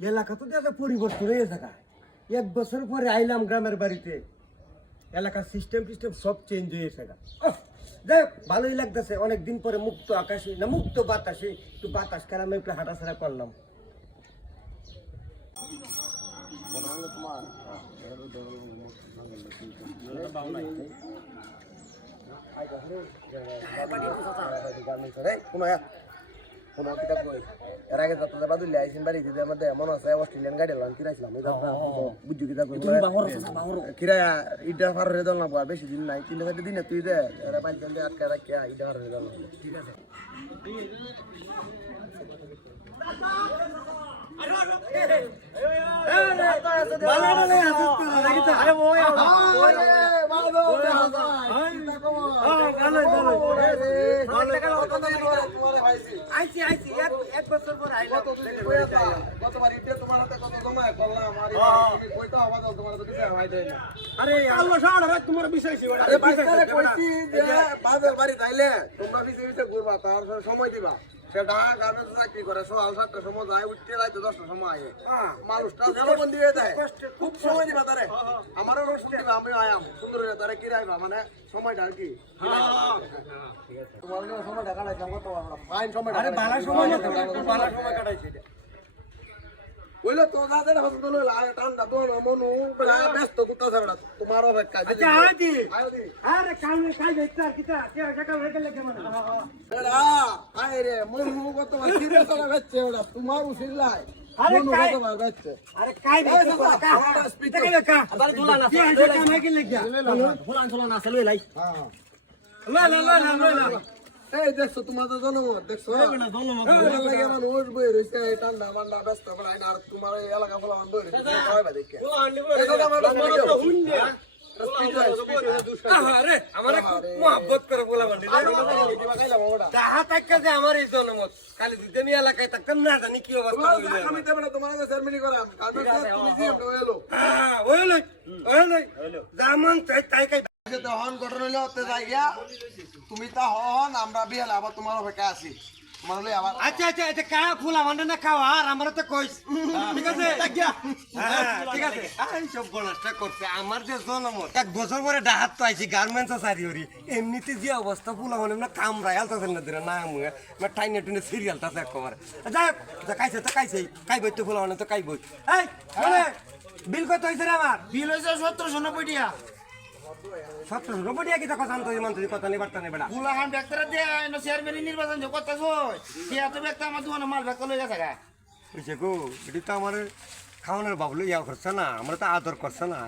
এলাকা তো দেখা পরিবর্তন হয়ে থাকা এক বছর পরে আইলাম গ্রামের বাড়িতে এলাকার সিস্টেম টিস্টেম সব চেঞ্জ হয়ে থাকা দেখ ভালোই লাগতেছে অনেক দিন পরে মুক্ত আকাশে না মুক্ত বাতাসে একটু বাতাস খেলাম একটু হাঁটাছাড়া করলাম এর আগে যাত্রা বাদুল্লে আইসিন বাড়ি দিতে আমাদের মনে আছে অস্ট্রেলিয়ান গাড়ি লান কিরাইছিলাম এই যাত্রা বুঝু কিতা কই কিরায়া ইটা ফার রে দল না বুয়া বেশি দিন নাই তিন চারটে দিনে তুই দে এরা বাইল চলে আটকা রাখিয়া ইটা ফার রে দল ঠিক আছে আইছি আইছি এক এক বছর পরে আইলাম। গতবার ইটা তোমার হাতে কত জমায় করলাম আর তুমি কইতো আওয়াজ তোমার তো কিছু হয় দেয় না আরে আল্লাহ সারা রাত তোমার বিষয় ছিল আরে বাইকারে কইছি যে বাজার বাড়ি তাইলে তোমরা পিছে পিছে ঘুরবা তার সময় দিবা। সেটা গার্মেন্টস চাকরি করে সকাল সাতটার সময় যায় উঠতে রাইতে দশটার সময় আয়ে। মানুষটা জনবন্দি হয়ে যায় খুব সময় দিবা তারে। আমারও রোজ দিবা আমি আয়াম সুন্দর হয়ে তারে কি রাইবা মানে সময়টা আর কি। তোমার সময়টা কত ফাইন সময়টা আরে বালা সময় বালা সময় কাটাইছি। কইলো তো দাদা না হসপিটাল হইলা আয় ঠান্ডা তো মনু। বেলা ব্যস্ত কুত্তা ছাড়া তোমার অপেক্ষা আচ্ছা আইদি আয় দি। আরে কামে কাই বেচতা কিতা কে সকাল হয়ে গেলে কেমন এরা আয় রে মনু কত কিরে চলা বেচছে ওরা তোমার উচিত লাই আরে কাই- আরে কাই দাদা, কা আমার speaker। কা আবার দোলা না কে আছে কামে কি লাগিয়া ফুলান ফুলান আছে লই লাই। হ্যাঁ। লা লা লা লা লা। এই দেখছ তোমাদের জনমত দেখছ? লাগে মানুষ বই এই ঠান্ডা মান্ডা ব্যস্ত বলাই আর তোমার এই এলাকা বলা মানুষ বই এই কথা আমার আমারে বলা আমার এই জনমত। খালি দুইটা নিয়ে এলাকায় থাকতাম না জানি কি অবস্থা আমি তেমন তোমার কাছে সেরমনি করাম কারণ তুমি যে একটা হ্যাঁ, হইল হইল। জামান চাই তাই হন ঘটনা হইলে যাই গিয়া তুমি তা হন আমরা বিয়ালে আবার তোমার অপেক্ষা আছি। আচ্ছা আচ্ছা এটা কা ফুলা মানে না খাওয়া আর আমরা তো কইস। ঠিক আছে? হ্যাঁ, ঠিক আছে। এই সব গণাসটা করছে আমার যে জন্ম। এক বছর পরে ডাহাত তো আইছি গার্মেন্টস সারি হরি। এমনিতে যে অবস্থা ফুলা মানে না কামড়াই আলতাছে না দিরা না মুয়ে না টাইনে টুনে সিরিয়াল তাছে একবার। যাই হোক, যা কাইছে তো ফুলা মানে তো কাই বই এই বলে বিল কত হইছে রে আমার? বিল হইছে 1790 টিয়া সত্তর রোবটিয়া কি কথা জানতো ইমান তুই কথা নেই বার্তা নেই বেড়া? ফুলাহান ডাক্তার দিয়ে এনো চেয়ারম্যান নির্বাচন যে কথা কই? দিয়া তো ব্যক্তি আমার দোকানে মাল ব্যক্তি লই গেছে গা। বুঝছে গো এটি তো আমার খাওয়ানোর বাবলু ইয়া করছে না আমরা তো আদর করছে না।